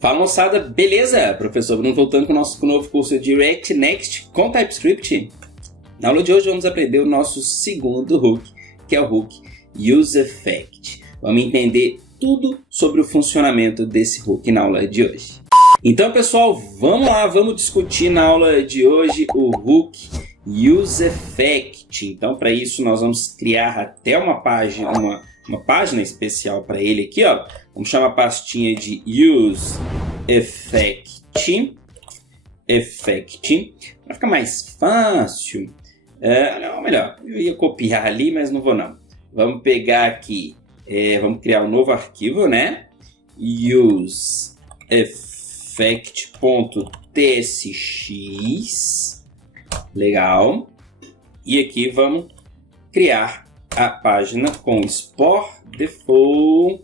Fala moçada, beleza? Professor Bruno voltando com o nosso novo curso de React Next com TypeScript. Na aula de hoje vamos aprender o nosso segundo hook, que é o hook UseEffect. Vamos entender tudo sobre o funcionamento desse hook na aula de hoje. Então pessoal, vamos lá, vamos discutir na aula de hoje o hook UseEffect. Então para isso nós vamos criar até uma página especial para ele aqui, ó. Vamos chamar a pastinha de UseEffect. Para ficar mais fácil, não, melhor, eu ia copiar ali, mas não vou não. Vamos pegar aqui, vamos criar um novo arquivo, né? UseEffect.tsx. Legal. E aqui vamos criar a página com export default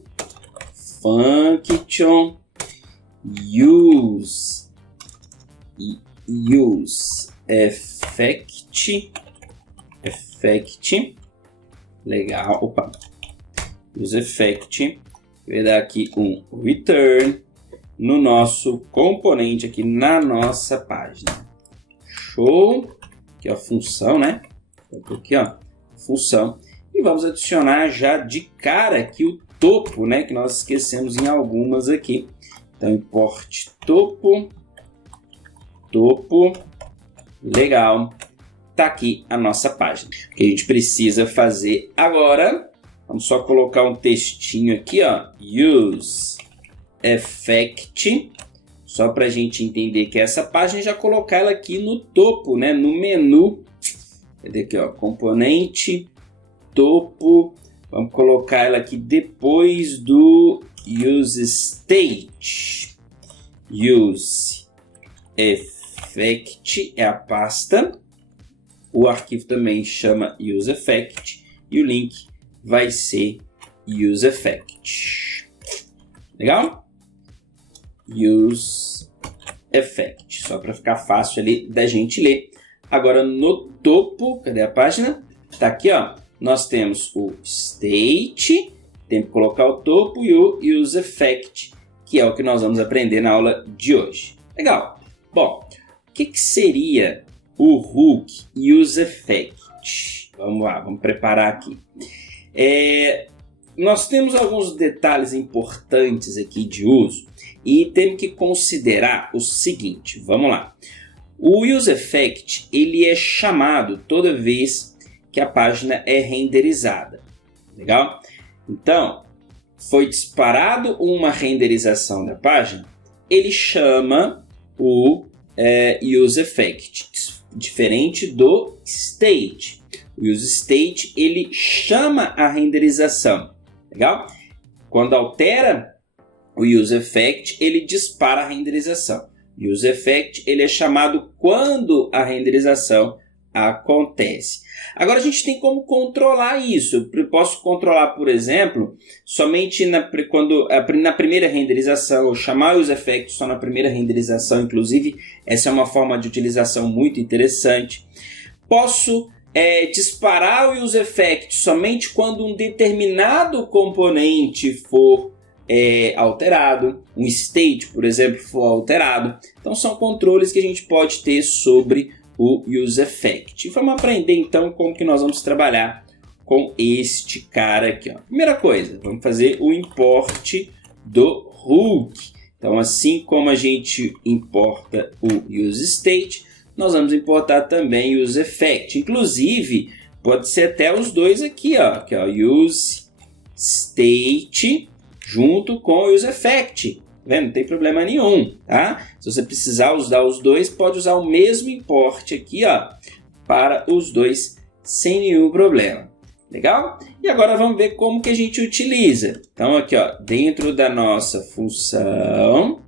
function UseEffect. Legal. Opa. UseEffect. Vai dar aqui um return no nosso componente aqui na nossa página. Show. Aqui a função, né? Aqui, ó, função. E vamos adicionar já de cara aqui o topo, né? Que nós esquecemos em algumas aqui. Então, import topo. Legal. Tá aqui a nossa página. O que a gente precisa fazer agora, vamos só colocar um textinho aqui, ó. UseEffect. Só para a gente entender que essa página, já colocar ela aqui no topo, né? No menu. Cadê aqui, ó? Componente, topo. Vamos colocar ela aqui depois do UseState. UseEffect é a pasta. O arquivo também chama UseEffect. E o link vai ser UseEffect. Legal? UseEffect. Só para ficar fácil ali da gente ler. Agora no topo, cadê a página? Tá aqui, ó. Nós temos o state, tem que colocar o topo, e o UseEffect, que é o que nós vamos aprender na aula de hoje. Legal. Bom, o que seria o hook UseEffect? Vamos lá, vamos preparar aqui. Nós temos alguns detalhes importantes aqui de uso e temos que considerar o seguinte. Vamos lá. O UseEffect, ele é chamado toda vez que a página é renderizada. Legal? Então, foi disparado uma renderização da página, ele chama o UseEffect, diferente do state. O UseState, ele chama a renderização. Legal? Quando altera o UseEffect, ele dispara a renderização. O UseEffect, ele é chamado quando a renderização acontece. Agora a gente tem como controlar isso. Eu posso controlar, por exemplo, somente na primeira renderização, ou chamar o UseEffect só na primeira renderização. Inclusive, essa é uma forma de utilização muito interessante. Posso disparar o UseEffect somente quando um determinado componente for alterado, um state, por exemplo, for alterado. Então são controles que a gente pode ter sobre o UseEffect. E vamos aprender então como que nós vamos trabalhar com este cara aqui, ó. Primeira coisa, vamos fazer o import do hook. Então assim como a gente importa o UseState, nós vamos importar também o UseEffect. Inclusive, pode ser até os dois aqui, ó. Aqui, ó, UseState junto com o UseEffect. Tá vendo? Não tem problema nenhum, tá? Se você precisar usar os dois, pode usar o mesmo import aqui, ó, para os dois sem nenhum problema. Legal? E agora vamos ver como que a gente utiliza. Então aqui, ó, dentro da nossa função,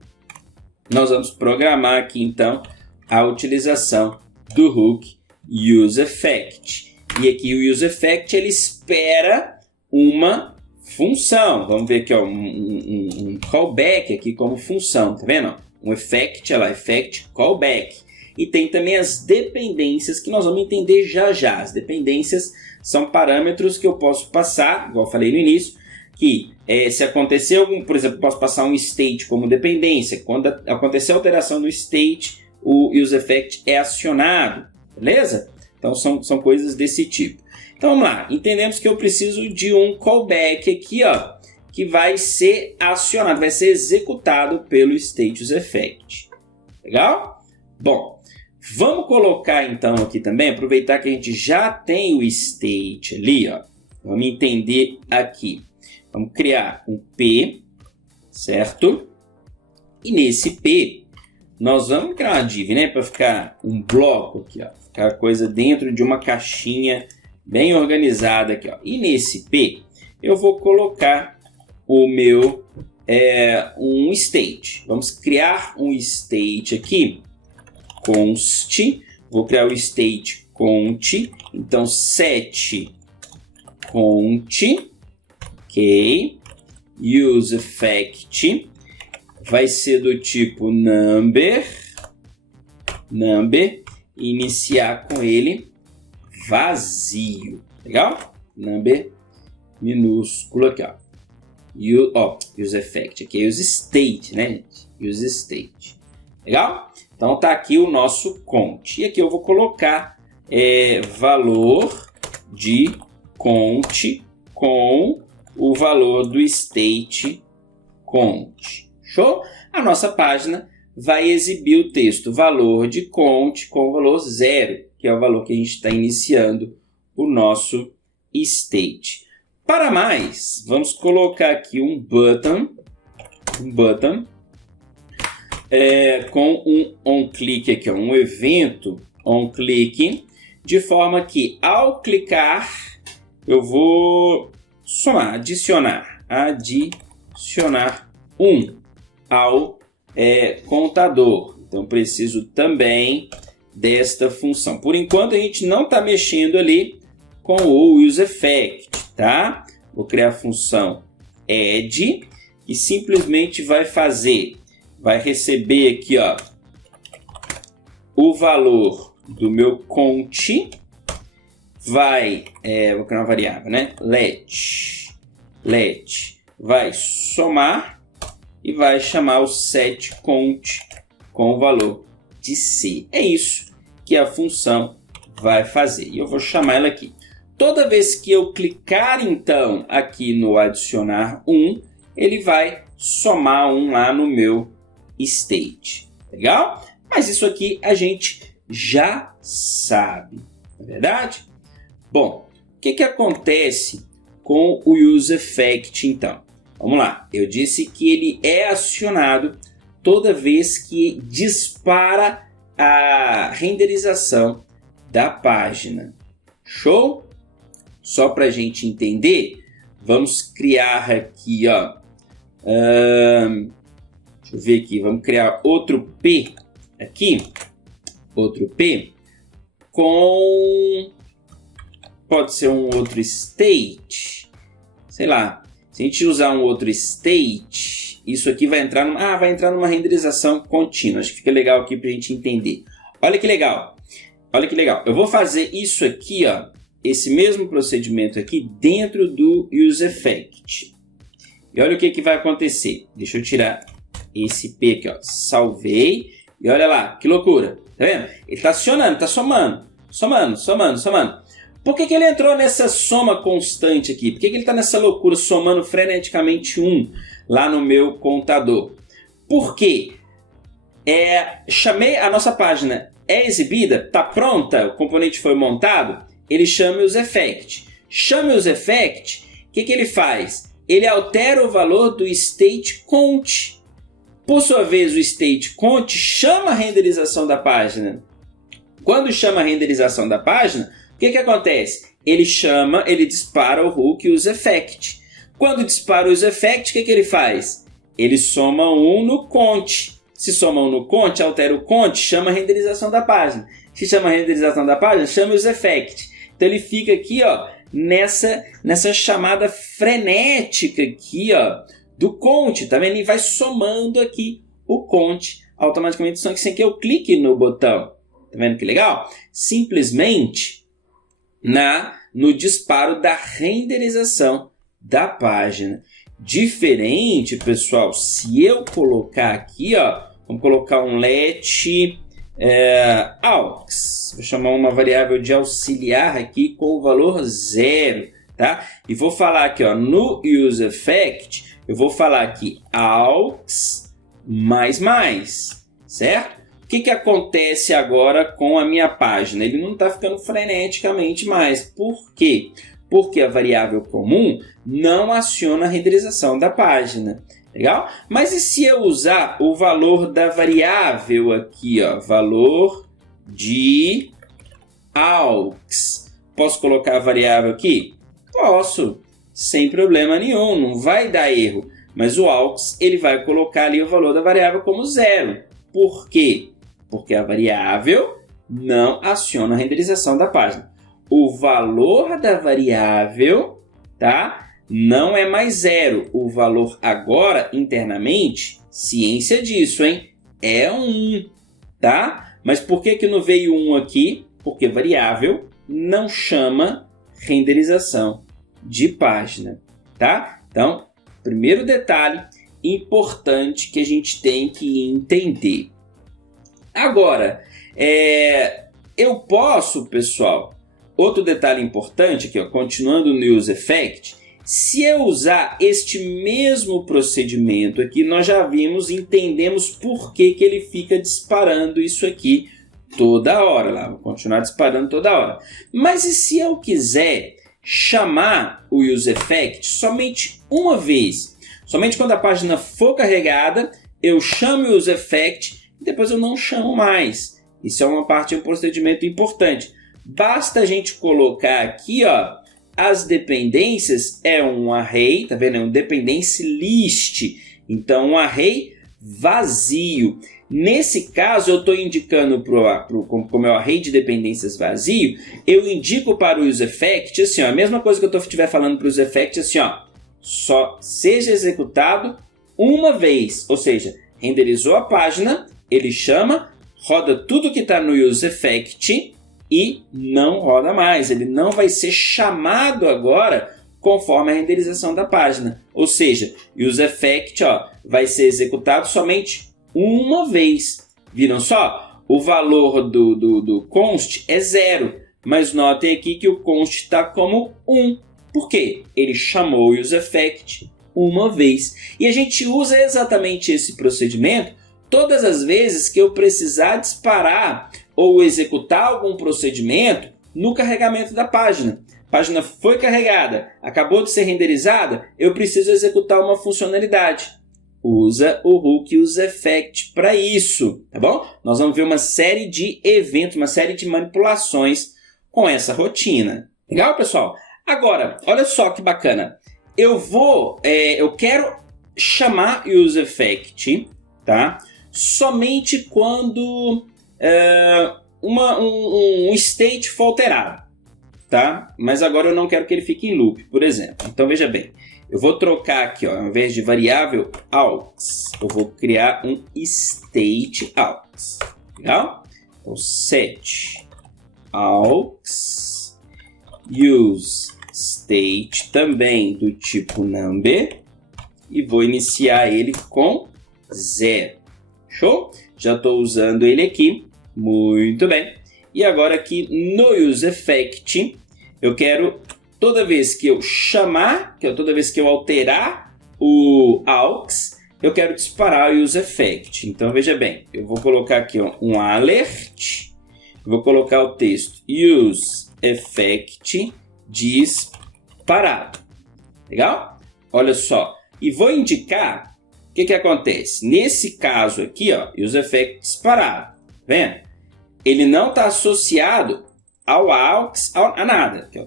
nós vamos programar aqui então a utilização do hook UseEffect. E aqui o UseEffect, ele espera uma função. Vamos ver aqui, ó, um callback aqui como função, tá vendo? Um effect, olha lá, effect callback. E tem também as dependências que nós vamos entender já já. As dependências são parâmetros que eu posso passar, igual eu falei no início, que se acontecer algum, por exemplo, posso passar um state como dependência. Quando acontecer alteração no state, o useEffect é acionado, beleza? Então são coisas desse tipo. Então vamos lá, entendemos que eu preciso de um callback aqui, ó, que vai ser acionado, vai ser executado pelo state useEffect. Legal? Bom, vamos colocar então aqui também, aproveitar que a gente já tem o state ali, ó. Vamos entender aqui. Vamos criar um P, certo? E nesse P, nós vamos criar uma div, né? Para ficar um bloco aqui, ó. Ficar a coisa dentro de uma caixinha bem organizada aqui, ó. E nesse P, eu vou colocar o meu um state. Vamos criar um state aqui, const. Vou criar o state cont. Então, set cont, ok, useEffect vai ser do tipo number, iniciar com ele vazio, legal? Number minúsculo aqui, ó. useEffect, aqui é useState, né, gente? useState, legal? Então tá aqui o nosso cont. E aqui eu vou colocar valor de cont com o valor do state cont. Show? A nossa página vai exibir o texto valor de cont com o valor 0, que é o valor que a gente está iniciando o nosso state. Para mais, vamos colocar aqui um button com um onClick aqui, um evento onClick, de forma que ao clicar eu vou somar, adicionar 1 ao contador. Então preciso também desta função. Por enquanto a gente não está mexendo ali com o useEffect, tá? Vou criar a função add e simplesmente vai receber aqui, ó, o valor do meu cont, vou criar uma variável, né? Let vai somar e vai chamar o setCont com o valor de C. É isso que a função vai fazer. E eu vou chamar ela aqui. Toda vez que eu clicar, então, aqui no adicionar 1, ele vai somar 1 lá no meu state. Legal? Mas isso aqui a gente já sabe, não é verdade? Bom, o que acontece com o useEffect, então? Vamos lá. Eu disse que ele é acionado toda vez que dispara a renderização da página. Show? Só para a gente entender, vamos criar aqui, ó, deixa eu ver aqui, vamos criar outro P aqui, outro P com, pode ser um outro state, sei lá, se a gente usar um outro state, isso aqui vai entrar numa renderização contínua, acho que fica legal aqui para a gente entender. Olha que legal, eu vou fazer isso aqui, ó, esse mesmo procedimento aqui dentro do useEffect. E olha o que vai acontecer. Deixa eu tirar esse P aqui, ó. Salvei. E olha lá, que loucura. Tá vendo? Ele está acionando, está somando. Por que ele entrou nessa soma constante aqui? Por que ele está nessa loucura, somando freneticamente 1 lá no meu contador? Porque chamei a nossa página, é exibida, está pronta, o componente foi montado, ele chama o useEffect. Chama o useEffect, o que ele faz? Ele altera o valor do state cont. Por sua vez, o state cont chama a renderização da página. Quando chama a renderização da página, o que acontece? Ele dispara o hook useEffect. Quando dispara o useEffect, o que ele faz? Ele soma 1 no cont. Se soma 1 no cont, altera o cont, chama a renderização da página. Se chama a renderização da página, chama o useEffect. Então ele fica aqui, ó, nessa chamada frenética aqui, ó, do cont, tá vendo? Ele vai somando aqui o cont automaticamente sem que eu clique no botão. Tá vendo que legal? Simplesmente no disparo da renderização da página. Diferente, pessoal, se eu colocar aqui, ó, vamos colocar um let aux. Vou chamar uma variável de auxiliar aqui com o valor 0, tá? E vou falar aqui, ó, no useEffect, eu vou falar aqui aux mais, certo? O que acontece agora com a minha página? Ele não está ficando freneticamente mais. Por quê? Porque a variável comum não aciona a renderização da página. Legal? Mas e se eu usar o valor da variável aqui, ó, valor de aux? Posso colocar a variável aqui? Posso, sem problema nenhum, não vai dar erro. Mas o aux ele vai colocar ali o valor da variável como 0. Por quê? Porque a variável não aciona a renderização da página. O valor da variável, tá, não é mais 0. O valor agora, internamente, ciência disso, hein? É 1, tá? Mas por que não veio 1 aqui? Porque variável não chama renderização de página, tá? Então, primeiro detalhe importante que a gente tem que entender. Agora, eu posso, pessoal, outro detalhe importante aqui, ó, continuando no useEffect, se eu usar este mesmo procedimento aqui, nós já vimos e entendemos por que ele fica disparando isso aqui toda hora. Lá, vou continuar disparando toda hora. Mas e se eu quiser chamar o useEffect somente uma vez? Somente quando a página for carregada, eu chamo o useEffect e depois eu não chamo mais. Isso é uma parte de um procedimento importante. Basta a gente colocar aqui, ó, as dependências é um array, tá vendo? É um dependency list. Então, um array vazio. Nesse caso, eu estou indicando como é o array de dependências vazio, eu indico para o useEffect, assim, ó, a mesma coisa que eu estiver falando para o useEffect, assim, ó, só seja executado uma vez. Ou seja, renderizou a página, ele chama, roda tudo que está no useEffect e não roda mais. Ele não vai ser chamado agora conforme a renderização da página. Ou seja, o useEffect, ó, vai ser executado somente uma vez. Viram só? O valor do const é 0. Mas notem aqui que o const está como 1. Por quê? Ele chamou o useEffect uma vez. E a gente usa exatamente esse procedimento todas as vezes que eu precisar disparar ou executar algum procedimento no carregamento da página. A página foi carregada, acabou de ser renderizada, eu preciso executar uma funcionalidade. Usa o hook useEffect para isso, tá bom? Nós vamos ver uma série de eventos, uma série de manipulações com essa rotina. Legal, pessoal? Agora, olha só que bacana. Eu quero chamar useEffect, tá? Somente quando um state for alterado, tá? Mas agora eu não quero que ele fique em loop, por exemplo. Então veja bem, eu vou trocar aqui, ó, ao invés de variável aux, eu vou criar um state aux, legal? Então set aux use state também do tipo number e vou iniciar ele com 0. Show? Já estou usando ele aqui. Muito bem. E agora aqui no useEffect, eu quero, toda vez que eu chamar, toda vez que eu alterar o aux, eu quero disparar o useEffect. Então veja bem, eu vou colocar aqui, ó, um alert, vou colocar o texto useEffect disparado. Legal? Olha só. E vou indicar o que acontece. Nesse caso aqui, ó, useEffect disparado. Tá vendo? Ele não está associado ao aux, a nada. Tá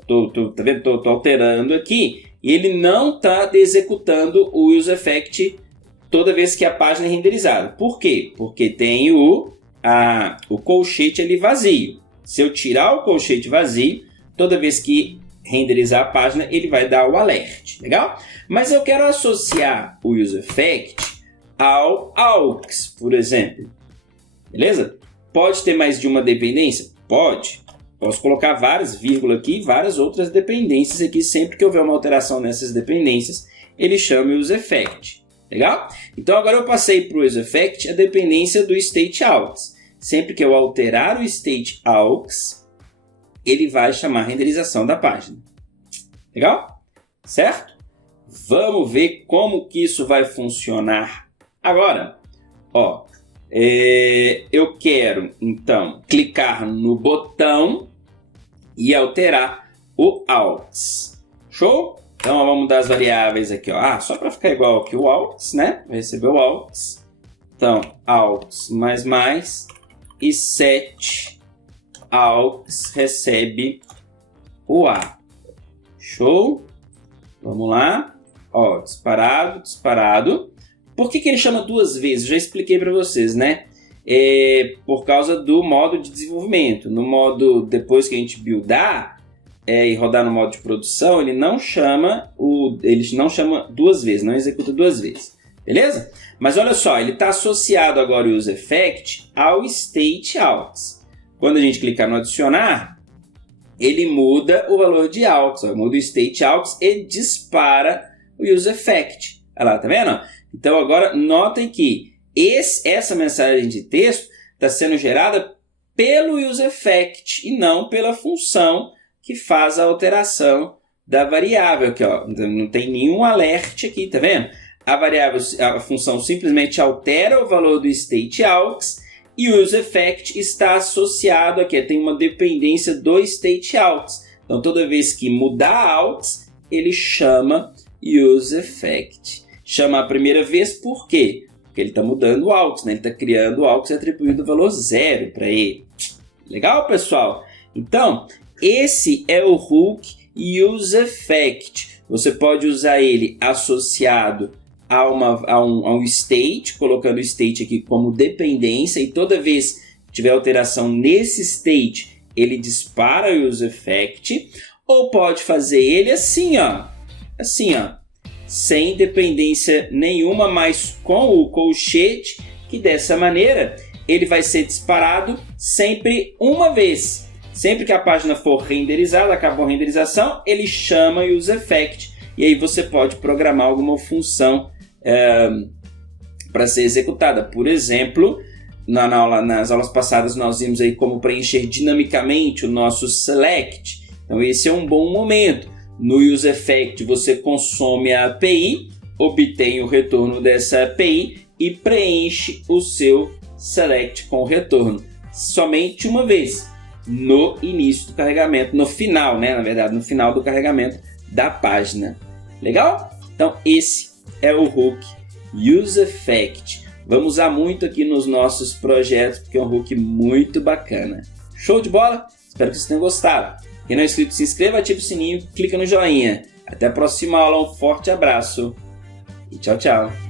vendo? Tô alterando aqui. E ele não está executando o useEffect toda vez que a página é renderizada. Por quê? Porque tem o colchete ali vazio. Se eu tirar o colchete vazio, toda vez que renderizar a página, ele vai dar o alert. Legal? Mas eu quero associar o useEffect ao aux, por exemplo. Beleza? Pode ter mais de uma dependência? Pode. Posso colocar várias vírgulas aqui e várias outras dependências aqui. Sempre que houver uma alteração nessas dependências, ele chama o useEffect. Legal? Então agora eu passei para o useEffect a dependência do stateAux. Sempre que eu alterar o stateAux, ele vai chamar a renderização da página. Legal? Certo? Vamos ver como que isso vai funcionar agora. Ó, eu quero, então, clicar no botão e alterar o aux. Show? Então, vamos mudar as variáveis aqui. Ó. Só para ficar igual aqui o aux, né? Vai receber o aux. Então, aux mais e set aux recebe o a. Show? Vamos lá. Ó, disparado, disparado. Por que ele chama duas vezes? Já expliquei para vocês, né? Por causa do modo de desenvolvimento. No modo, depois que a gente buildar e rodar no modo de produção, ele não chama duas vezes, não executa duas vezes. Beleza? Mas olha só, ele está associado agora o useEffect ao stateAux. Quando a gente clicar no adicionar, ele muda o valor de aux, muda o stateAux e dispara o useEffect. Olha lá, tá vendo? Então agora notem que essa mensagem de texto está sendo gerada pelo useEffect e não pela função que faz a alteração da variável. Aqui, ó, não tem nenhum alert aqui, tá vendo? A função simplesmente altera o valor do stateAux e o useEffect está associado aqui, tem uma dependência do stateAux. Então toda vez que mudar aux, ele chama useEffect. Chama a primeira vez por quê? Porque ele está mudando o aux, né? Ele está criando o aux e atribuindo o valor 0 para ele. Legal, pessoal? Então, esse é o hook useEffect. Você pode usar ele associado a um state, colocando o state aqui como dependência, e toda vez que tiver alteração nesse state, ele dispara o useEffect. Ou pode fazer ele assim, ó. Assim, ó. Sem dependência nenhuma, mas com o colchete, que dessa maneira ele vai ser disparado sempre uma vez. Sempre que a página for renderizada, acabou a renderização, ele chama o useEffect. E aí você pode programar alguma função para ser executada. Por exemplo, nas aulas passadas nós vimos aí como preencher dinamicamente o nosso select. Então esse é um bom momento. No useEffect você consome a API, obtém o retorno dessa API e preenche o seu select com o retorno. Somente uma vez, no início do carregamento, no final, né? Na verdade, no final do carregamento da página. Legal? Então esse é o hook useEffect. Vamos usar muito aqui nos nossos projetos, porque é um hook muito bacana. Show de bola? Espero que vocês tenham gostado. Quem não é inscrito, se inscreva, ative o sininho, clica no joinha. Até a próxima aula, um forte abraço e tchau, tchau.